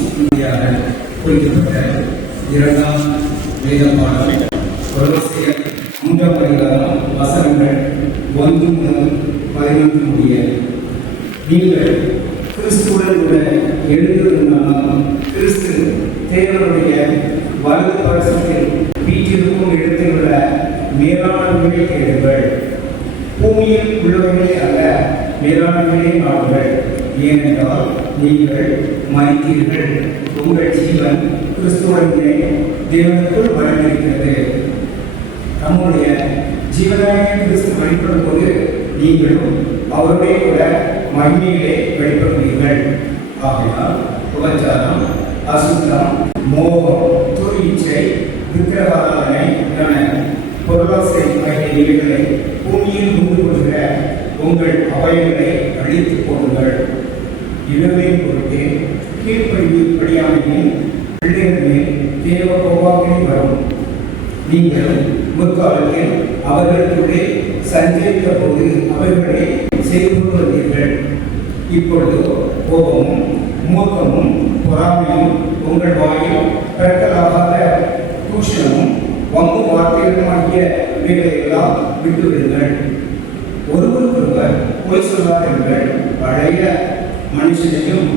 வாசிக்கும்படியாக குறிக்கப்பட்ட இரண்டாம் வேத பாடம் கொலோசியர் 3ஆம் அதிகாரம் வசனங்கள் 1 முதல் 11 முடிய. நீங்கள் கிறிஸ்துவுடன் கூட எழுந்திருந்தாலும் கிறிஸ்து தேவனுடைய வலது பரிசத்தில் வீட்டிற்கும் இடத்தில் உள்ள மேலானவர்களை தேடுங்கள். பூமியில் உள்ளவர்களே அல்ல, மேலானவர்களே ஆகுங்கள். ஏனென்றால் நீங்கள் மரித்தீர்கள், உங்கள் ஜீவன் கிறிஸ்துவுடனே தேவனுக்குள் மறைந்திருக்கிறது. நம்முடைய ஜீவனாகிய கிறிஸ்து வெளிப்படும் போது நீங்களும் அவருடைய கூட மகிமையிலே வெளிப்படுவீர்கள். ஆகையால் உபச்சாரம், அசுத்தம், மோகம், துர்இச்சை, விக்கிரகாராதனை என பொருளாசை ஆகிய நிலைகளை பூமியில் உண்டு கொள்கிற உங்கள் அவயங்களை அழித்து போடுங்கள். இளமையின் பொருட்டே கீழ்ப்படியாமையின் பிள்ளைகள் மேல் தேவ கோபாக்கினை வரும். நீங்கள் முற்காலத்தில் அவர்களுக்குள்ளே சஞ்சரித்த போது அவர்களை செய்து கொண்டிருந்தீர்கள். இப்பொழுது கோபமும் மூர்க்கமும் பொறாமையும் உங்கள் வாயில் பிறக்கலாகாத தூஷணமும் வம்பு வார்த்தைகளுமாகிய இவைகளையெல்லாம் விட்டுவிடுங்கள். ஒருவருக்கொருவர் பொய் சொல்லாதீர்கள். பழைய மனுஷனையும்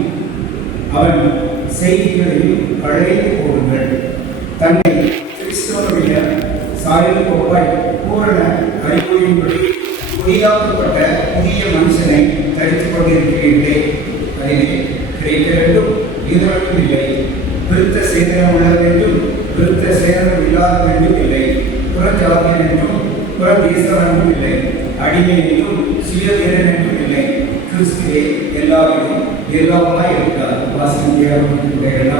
அவன் செய்திகளையும் களைந்து போடுங்கள். தன்னை கிறிஸ்துவனுடைய சாயல் கோப்பாய் பூரண அறிவுரையின்படி பொய்யாக்கப்பட்ட புதிய மனுஷனை தரித்துக் கொண்டிருக்கிறீர்களே. அதிலே கிடைக்கிறதும் ஈதலும் இல்லை, விருத்த சேதனம் உள்ளது என்றும் விருத்த சேதனம் இல்லாத என்றும் இல்லை, புறஜாதியன் என்றும் புறதேசம் என்றும் இல்லை, அடிமை என்றும் சுயதேரன் என்றும் இல்லை. கிறிஸ்துவே எல்லாரிலும் எல்லாமாய் இருக்கிறார். வாசம் எல்லா